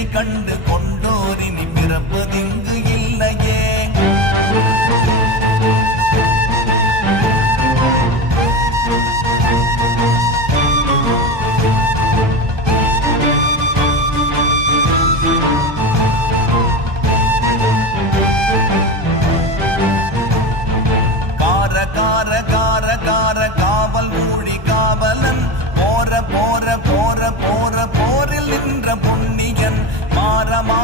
என்னை கண்டு கொண்டோர் இனி பிறப்பதிங்கு இல்லையே. காவல் ஊழி காவலன் போரில் நின்ற பொன்னியன் மாறமா